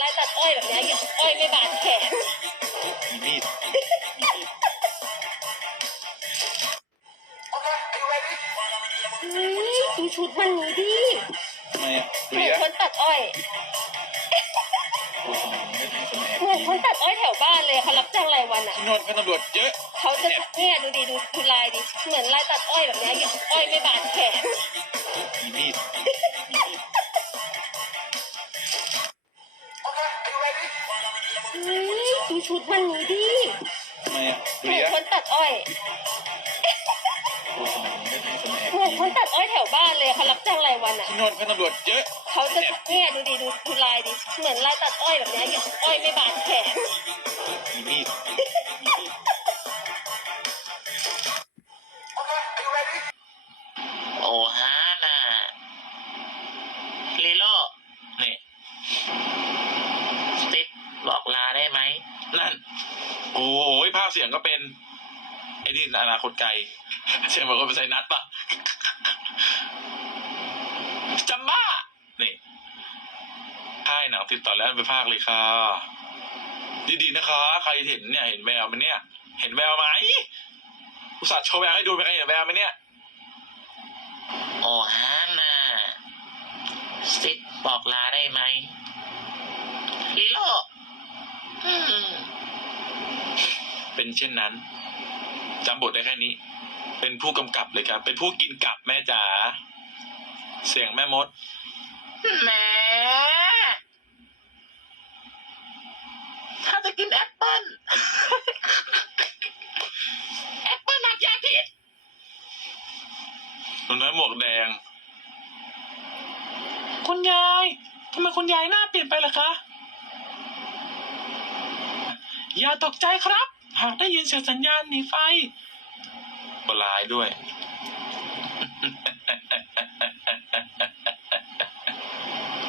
ลายตัดอ้อยแบบเนี้ยอ้อยไม่บาดแขนมีมีดเฮ้ยดูชุดมันนี้ดิทำไมอะเหดูมืดิอนอะคนตัดอ้อยโอ้โหไม่เป็นคนแอบเหมือนคนตัดอ้อยแถวบ้านเลยเขารับจ้างรายวันอะที่โนนเป็นตำรวจเยอะเขาจะเนี่ยดูดิดูดูลายดิเหมือนลายตัดอ้อยแบบเนี้ยอ้อยไม่บาดแขนมีมีด ชุดมันนี้ดิทำไมอะดูเหมืดิอนอะคนตัดอ้อยโอ้โหไม่เป็นคนแอบเหมือนคนตัดอ้อยแถวบ้านเลยเขารับจ้างรายวันอะที่โนนเป็นตำรวจเยอะ เขาจะเนี่ยดูดิดูดูลายดิ เหมือนลายตัดอ้อยแบบเนี้ยอ้อยไม่บาดแขน โอ้ยภาคเสียงก็เป็น ไอ้นี่อนาคตไกลเสียงบอกว่าไปใส่นัดปะจัมบ้า นี่ค่ายหนังติดต่อแล้วไปภาคเลยค่ะ ดีๆนะคะ ใครเห็นเนี่ย เห็นแววมันเนี่ย เห็นแววไหม อุตส่าห์โชว์แววให้ดูเป็นไงเห็นแววไหมเนี่ย โอฮาน่าสติ๊กบอกลาได้ไหมลิโลอืม เป็นเช่นนั้นจำบทได้แค่นี้ เป็นผู้กำกับเลยครับ เป็นผู้กินกับแม่จ๋าเสียงแม่มดแหมถ้าจะกินแอปเปิ้ลแอปเปิ้ลหนักยาพิษหนูน้อยหมวกแดง คุณยายทำไมคุณยายหน้าเปลี่ยนไปล่ะคะ อย่าตกใจครับ หากได้ยินเสียงสัญญาณหนีไฟบลายด้วย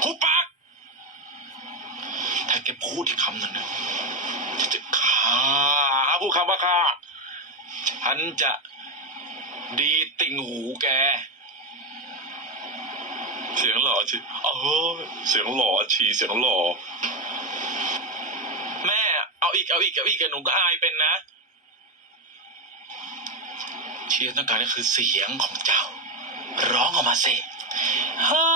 หุบปาก ถ้าแกพูดอีกคำหนึ่งนะฉันจะฆ่าพูดคำว่าฆ่า ฉันจะดีติ่งหูแก เสียงหล่อชีเออเสียงหล่อชีเสียงหล่อแม่เอีกเอาอีกเอาอีกกับหนูก็อายเป็นนะที่ต้องการก็คือเสียงของเจ้า ร้องออกมาสิฮ่าฮ่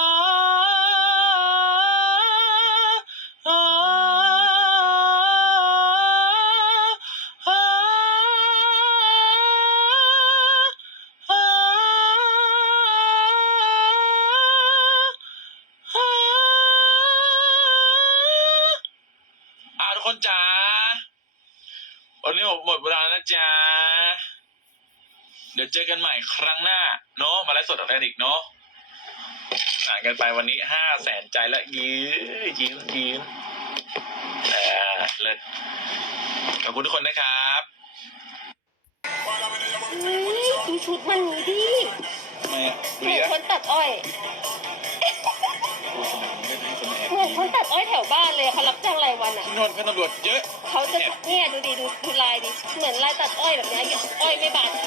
ทุกคนจ๋าวันนี้หมดเวลานะจ๊ะเดี๋ยวเจอกันใหม่ครั้งหน้า เนาะมาไลฟ์สดกับแฟนอีกเนาะอ่านกันไปวันนี้ห้าแสนใจแล้วยิ้มยิ้มยิ้มเออเลิศขอบคุณทุกคนนะครับเฮ้ยดูชุดมันนี้ดิทำไมอะดูเหมืดิอนอะคนตัดอ้อยโอ้โหไม่เป็นคนแอบเหมือนคนตัดอ้อยแถวบ้านเลยเข วันอะที่โนนเป็นตำรวจเยอะเขาจะเนี่ยดูดิดูดูลายดิเหมือนลายตัดอ้อยแบบเนี้ยอ้อยไม่บาดแขนมีมีด